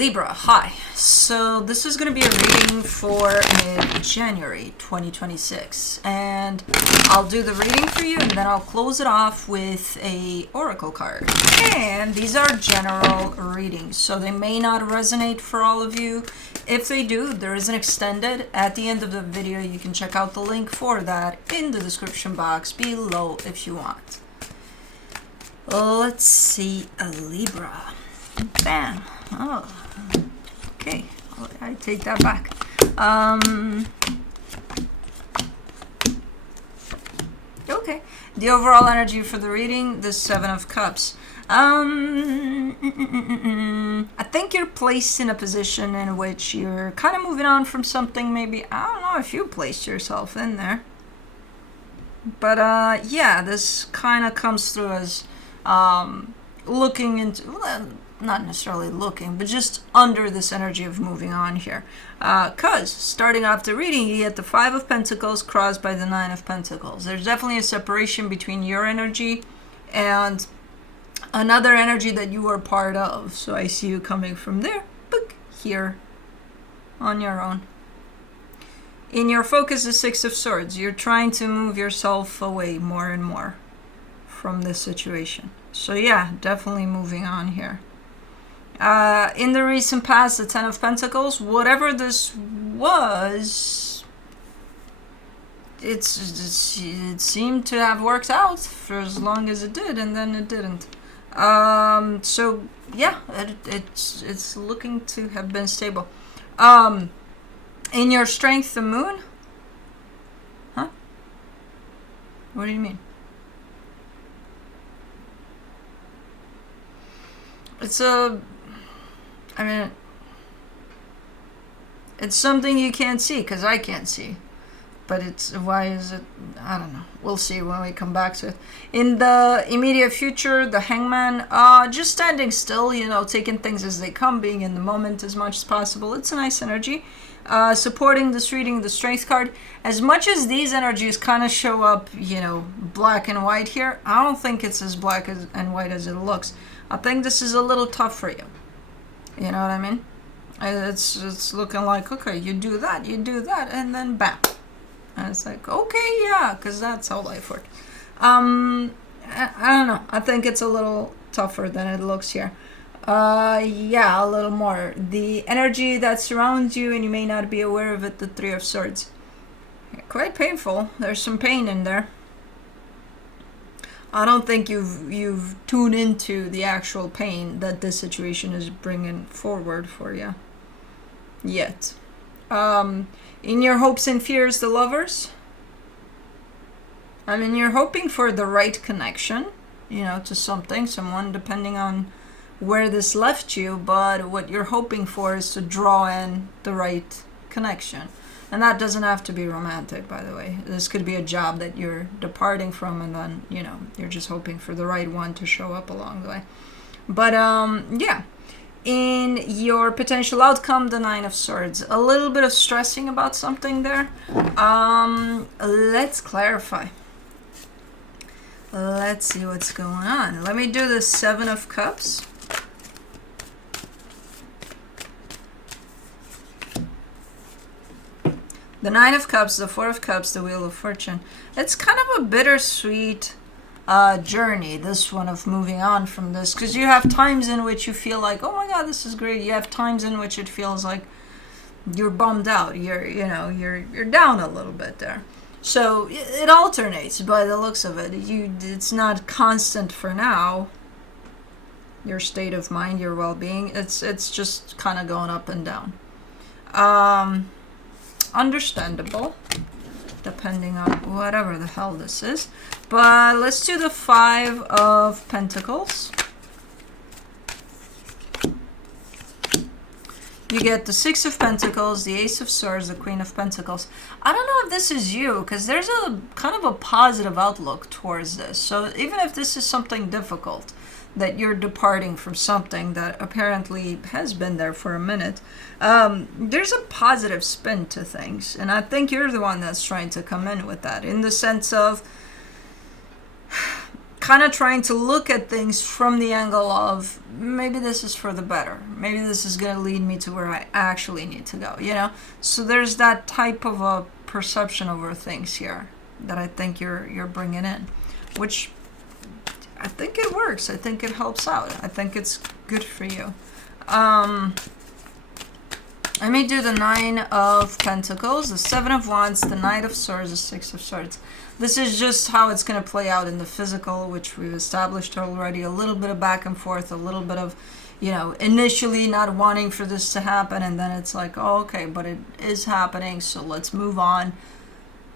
Libra, hi. So this is going to be a reading for January 2026, and I'll do the reading for you and then I'll close it off with a oracle card. And these are general readings, so they may not resonate for all of you. If they do, there is an extended at the end of the video. You can check out the link for that in the description box below if you want. Let's see, a Libra. Bam. Oh, okay. I take that back. Okay. The overall energy for the reading, the Seven of Cups. I think you're placed in a position in which you're kind of moving on from something. Maybe, I don't know if you placed yourself in there. But yeah, this kind of comes through as looking into, well, not necessarily looking, but just under this energy of moving on here. Because starting off the reading, you get the Five of Pentacles crossed by the Nine of Pentacles. There's definitely a separation between your energy and another energy that you are part of. So I see you coming from there, book, here, on your own. In your focus, the Six of Swords. You're trying to move yourself away more and more from this situation. So yeah, definitely moving on here. In the recent past, the Ten of Pentacles, whatever this was, it seemed to have worked out for as long as it did, and then it didn't. So yeah, it's looking to have been stable. In your strength, the Moon? Huh? What do you mean? It's it's something you can't see, because I can't see. But why is it? I don't know. We'll see when we come back to it. In the immediate future, the Hangman, just standing still, taking things as they come, being in the moment as much as possible. It's a nice energy. Supporting this reading, the Strength card. As much as these energies kind of show up, black and white here, I don't think it's as black and white as it looks. I think this is a little tough for you. You know what I mean? It's looking like, okay, you do that, and then bam. And it's like, okay, yeah, because that's how life works. I don't know. I think it's a little tougher than it looks here. Yeah, a little more. The energy that surrounds you, and you may not be aware of it, the Three of Swords. Quite painful. There's some pain in there. I don't think you've tuned into the actual pain that this situation is bringing forward for you yet. In your hopes and fears, the Lovers. You're hoping for the right connection, to someone, depending on where this left you, but what you're hoping for is to draw in the right connection. And that doesn't have to be romantic, by the way. This could be a job that you're departing from, and then, you're just hoping for the right one to show up along the way. But, yeah. In your potential outcome, the Nine of Swords. A little bit of stressing about something there. Let's clarify. Let's see what's going on. Let me do the Seven of Cups. The Nine of Cups, the Four of Cups, the Wheel of Fortune. It's kind of a bittersweet journey, this one, of moving on from this. Because you have times in which you feel like, oh my God, this is great. You have times in which it feels like you're bummed out. You're down a little bit there. So it alternates by the looks of it. It's not constant for now. Your state of mind, your well-being. It's just kind of going up and down. Understandable, depending on whatever the hell this is. But let's do the Five of Pentacles. You get the Six of Pentacles, the Ace of Swords, the Queen of Pentacles. I don't know if this is you, because there's a kind of a positive outlook towards this. So even if this is something difficult, that you're departing from something that apparently has been there for a minute, there's a positive spin to things. And I think you're the one that's trying to come in with that, in the sense of kind of trying to look at things from the angle of maybe this is for the better. Maybe this is going to lead me to where I actually need to go, you know? So there's that type of a perception over things here that I think you're bringing in, which I think it works. I think it helps out. I think it's good for you. Let me do the 9 of Pentacles, the 7 of Wands, the Knight of Swords, the 6 of Swords. This is just how it's going to play out in the physical, which we've established already. A little bit of back and forth, a little bit of, you know, initially not wanting for this to happen, and then it's like, oh, okay, but it is happening, so let's move on.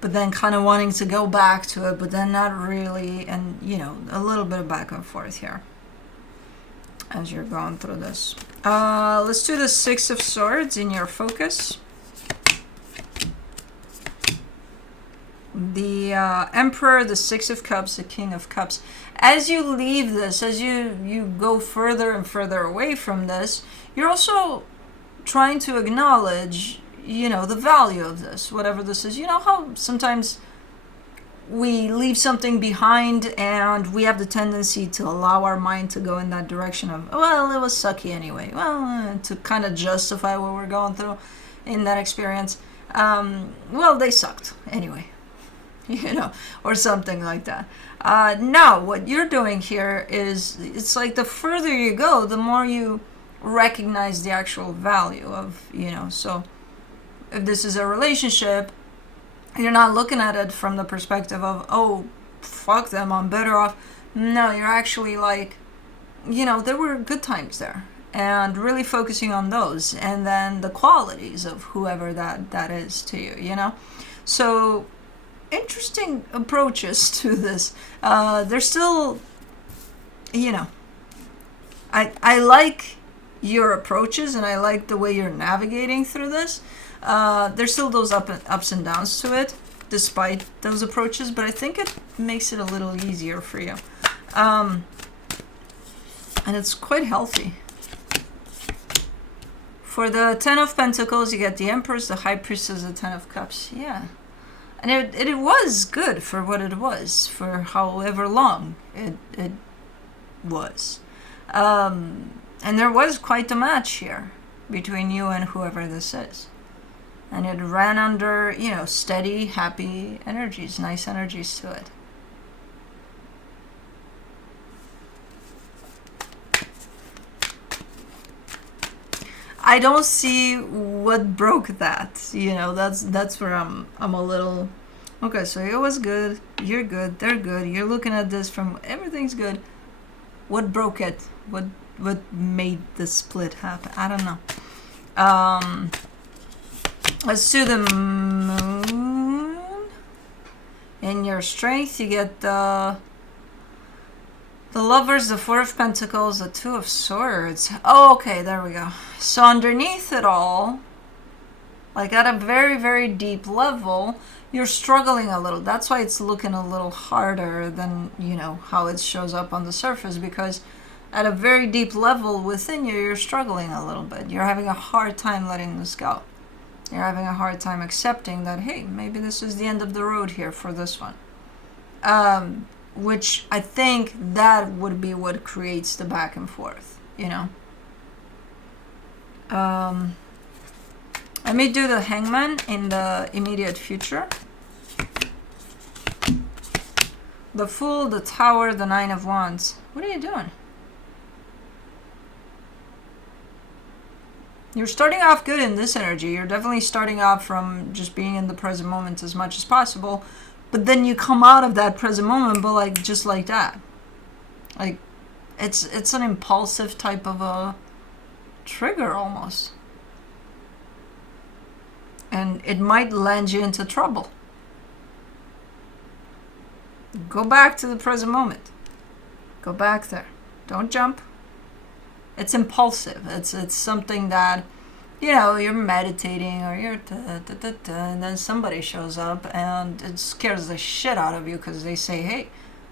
But then kind of wanting to go back to it, but then not really, and, you know, a little bit of back and forth here as you're going through this. Let's do the 6 of Swords in your focus. The Emperor, the 6 of Cups, the King of Cups. As you leave this, as you go further and further away from this, you're also trying to acknowledge, you know, the value of this, whatever this is. You know how sometimes we leave something behind and we have the tendency to allow our mind to go in that direction of, well, it was sucky anyway. Well, to kind of justify what we're going through in that experience. Well, they sucked anyway, you know, or something like that. Now, what you're doing here is, it's like the further you go, the more you recognize the actual value of, you know, so if this is a relationship, you're not looking at it from the perspective of, oh, fuck them, I'm better off. No, you're actually like, you know, there were good times there. And really focusing on those. And then the qualities of whoever that is to you, you know? So, interesting approaches to this. They're still, you know, I like your approaches and I like the way you're navigating through this. There's still those ups and downs to it, despite those approaches, but I think it makes it a little easier for you. And it's quite healthy. For the 10 of Pentacles, you get the Empress, the High Priestess, the 10 of Cups. Yeah. And it was good for what it was, for however long it was. And there was quite a match here between you and whoever this is. And it ran under, you know, steady, happy energies, nice energies to it. I don't see what broke that. You know, that's where I'm a little. Okay, so it was good. You're good. They're good. You're looking at this from everything's good. What broke it? What made the split happen? I don't know. Let's do the Moon. In your Strength, you get the Lovers, the 4 of Pentacles, the 2 of Swords. Oh, okay, there we go. So underneath it all, like at a very, very deep level, you're struggling a little. That's why it's looking a little harder than, you know, how it shows up on the surface, because at a very deep level within you, you're struggling a little bit. You're having a hard time letting this go. You're having a hard time accepting that, hey, maybe this is the end of the road here for this one. Which I think that would be what creates the back and forth, you know. Let me do the Hangman in the immediate future. The Fool, the Tower, the 9 of Wands. What are you doing? You're starting off good in this energy. You're definitely starting off from just being in the present moment as much as possible. But then you come out of that present moment, but like just like that. Like it's an impulsive type of a trigger almost. And it might land you into trouble. Go back to the present moment. Go back there. Don't jump. It's impulsive. It's something that, you know, you're meditating or you're and then somebody shows up and it scares the shit out of you because they say, hey,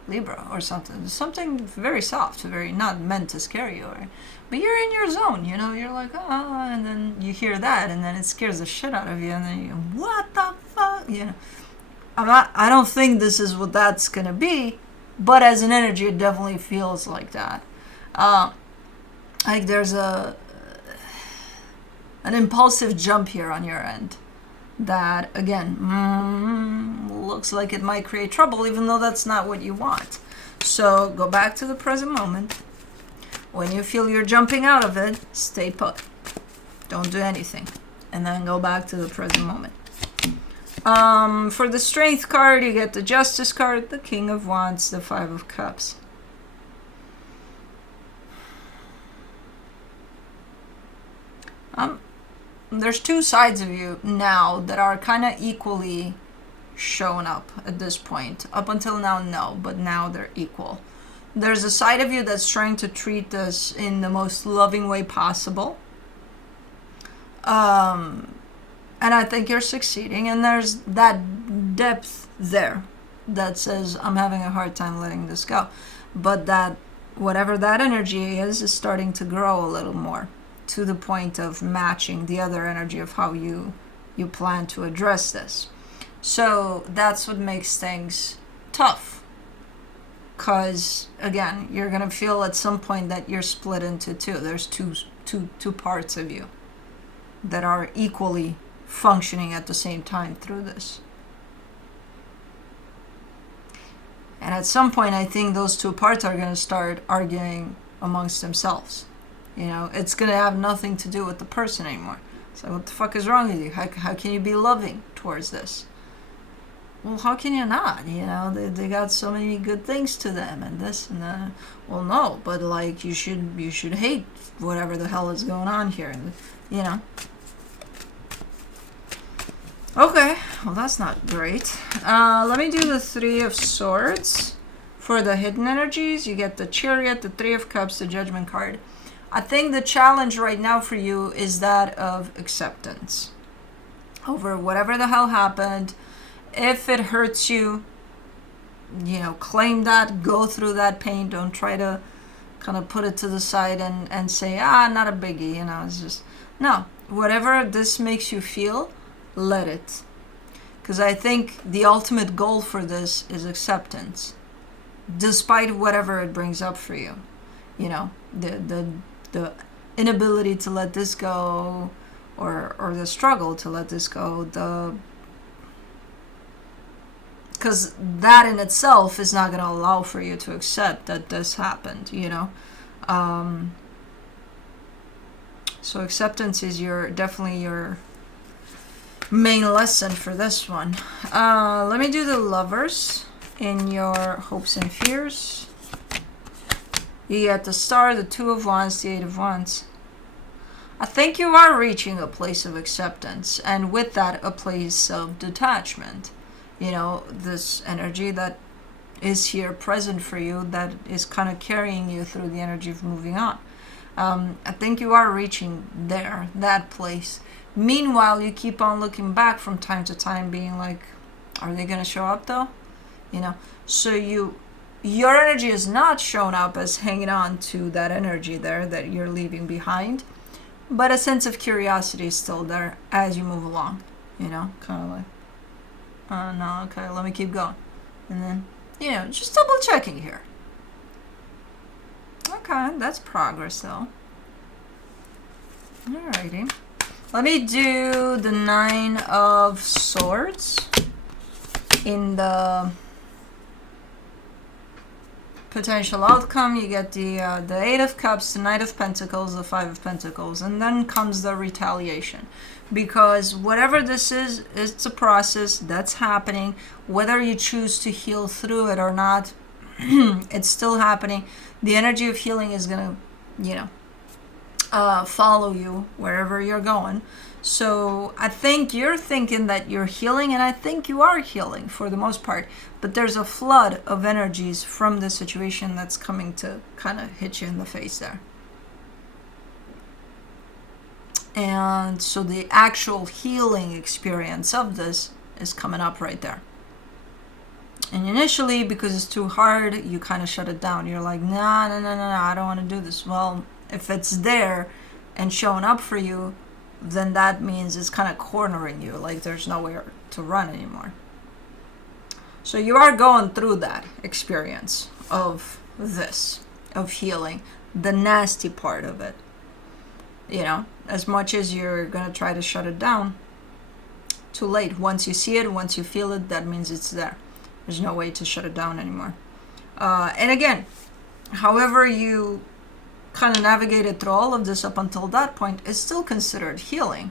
Libra or something. Something very soft, very not meant to scare you. But you're in your zone, you know, you're like, oh, and then you hear that and then it scares the shit out of you and then you go, what the fuck? You know, I don't think this is what that's going to be, But as an energy, it definitely feels like that. Like there's an impulsive jump here on your end that, again, looks like it might create trouble, even though that's not what you want. So go back to the present moment. When you feel you're jumping out of it, stay put. Don't do anything. And then go back to the present moment. For the Strength card, you get the Justice card, the King of Wands, the Five of Cups. There's two sides of you now that are kind of equally shown up at this point. Up until now, no, but now they're equal. There's a side of you that's trying to treat this in the most loving way possible. And I think you're succeeding. And there's that depth there that says, I'm having a hard time letting this go. But that, whatever that energy is starting to grow a little more, to the point of matching the other energy of how you plan to address this. So that's what makes things tough. Because, again, you're going to feel at some point that you're split into two. There's two parts of you that are equally functioning at the same time through this. And at some point, I think those two parts are going to start arguing amongst themselves. You know, it's going to have nothing to do with the person anymore. It's like, what the fuck is wrong with you? How can you be loving towards this? Well, how can you not? You know, they got so many good things to them and this and that. Well, no, but like you should hate whatever the hell is going on here. You know. Okay, well that's not great. Let me do the Three of Swords. For the hidden energies, you get the Chariot, the Three of Cups, the Judgment card. I think the challenge right now for you is that of acceptance over whatever the hell happened. If it hurts you, you know, claim that, go through that pain. Don't try to kind of put it to the side and say, not a biggie, you know, it's just, no. Whatever this makes you feel, let it. Because I think the ultimate goal for this is acceptance, despite whatever it brings up for you. You know, the inability to let this go, or the struggle to let this go, because that in itself is not going to allow for you to accept that this happened, you know. So acceptance is definitely your main lesson for this one. Let me do the Lovers in your hopes and fears. You get the Star, the Two of Wands, the Eight of Wands. I think you are reaching a place of acceptance, and with that, a place of detachment. You know, this energy that is here present for you, that is kind of carrying you through the energy of moving on. I think you are reaching there, that place. Meanwhile, you keep on looking back from time to time, being like, are they going to show up though? You know, so your energy is not shown up as hanging on to that energy there that you're leaving behind, but a sense of curiosity is still there as you move along, you know, kind of like, no, okay, let me keep going. And then, you know, just double checking here. Okay, that's progress though. Alrighty. Let me do the Nine of Swords in the potential outcome. You get the Eight of Cups, the Knight of Pentacles, the Five of Pentacles, and then comes the retaliation. Because whatever this is, it's a process that's happening. Whether you choose to heal through it or not, it's still happening. The energy of healing is going to, you know, follow you wherever you're going. So I think you're thinking that you're healing, and I think you are healing for the most part. But there's a flood of energies from the situation that's coming to kind of hit you in the face there. And so the actual healing experience of this is coming up right there. And initially, because it's too hard, you kind of shut it down. You're like, no, I don't want to do this. Well, if it's there and showing up for you, then that means it's kind of cornering you, like there's nowhere to run anymore. So you are going through that experience of this, of healing, the nasty part of it. You know, as much as you're going to try to shut it down, too late. Once you see it, once you feel it, that means it's there. There's no way to shut it down anymore. And again, however you kind of navigated through all of this up until that point is still considered healing.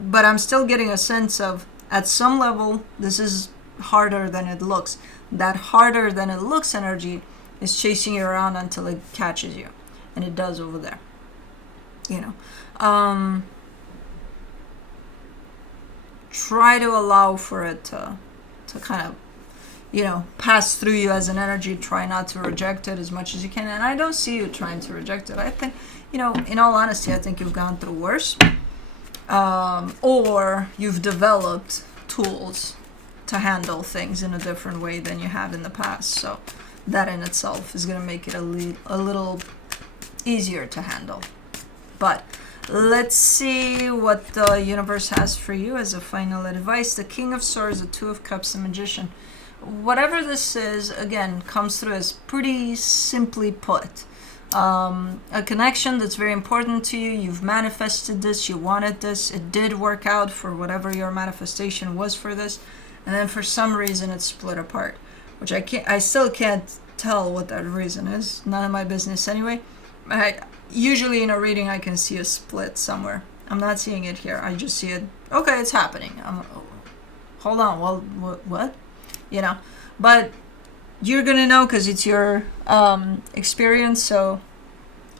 But I'm still getting a sense of, at some level, this is harder than it looks. That harder than it looks energy is chasing you around until it catches you. And it does over there. You know. Try to allow for it to kind of, you know, pass through you as an energy. Try not to reject it as much as you can. And I don't see you trying to reject it. I think, you know, in all honesty, I think you've gone through worse. Or you've developed tools to handle things in a different way than you had in the past. So that in itself is going to make it a little easier to handle. But let's see what the universe has for you as a final advice. The King of Swords, the Two of Cups, the Magician. Whatever this is, again, comes through as pretty simply put. A connection that's very important to you. You've manifested this. You wanted this. It did work out for whatever your manifestation was for this. And then for some reason it split apart. Which I still can't tell what that reason is. None of my business anyway. Usually in a reading I can see a split somewhere. I'm not seeing it here. I just see it. Okay, it's happening. Hold on. Well, what? You know. But you're going to know because it's your experience. So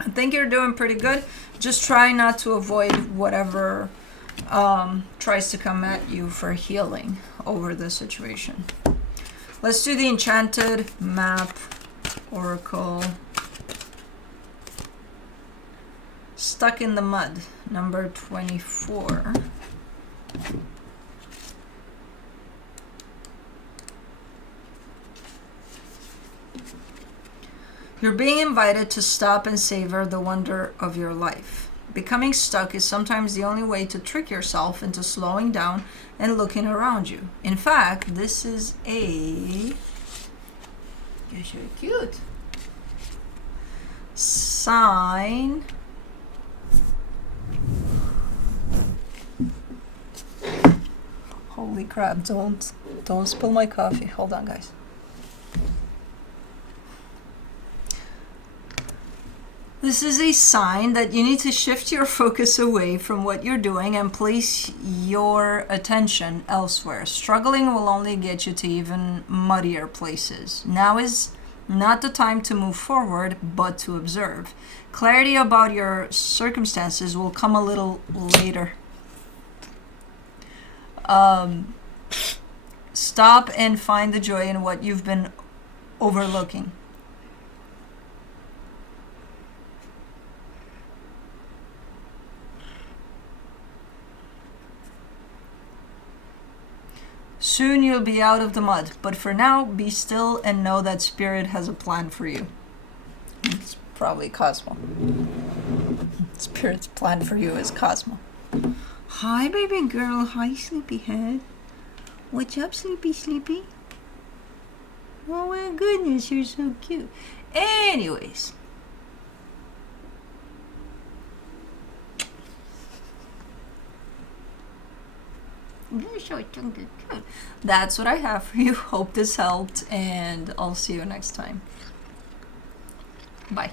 I think you're doing pretty good. Just try not to avoid whatever tries to come at you for healing over the situation. Let's do the Enchanted Map Oracle. Stuck in the Mud, number 24. You're being invited to stop and savor the wonder of your life. Becoming stuck is sometimes the only way to trick yourself into slowing down and looking around you. In fact, this is a... You're so cute. Sign... Holy crap, don't spill my coffee. Hold on, guys. This is a sign that you need to shift your focus away from what you're doing and place your attention elsewhere. Struggling will only get you to even muddier places. Now is not the time to move forward, but to observe. Clarity about your circumstances will come a little later. Stop and find the joy in what you've been overlooking. Soon you'll be out of the mud, but for now, be still and know that Spirit has a plan for you. It's probably Cosmo. Spirit's plan for you is Cosmo. Hi, baby girl. Hi, sleepyhead. What's up, sleepy? Oh my goodness, you're so cute. Anyways. You're so cute. That's what I have for you. Hope this helped, and I'll see you next time. Bye.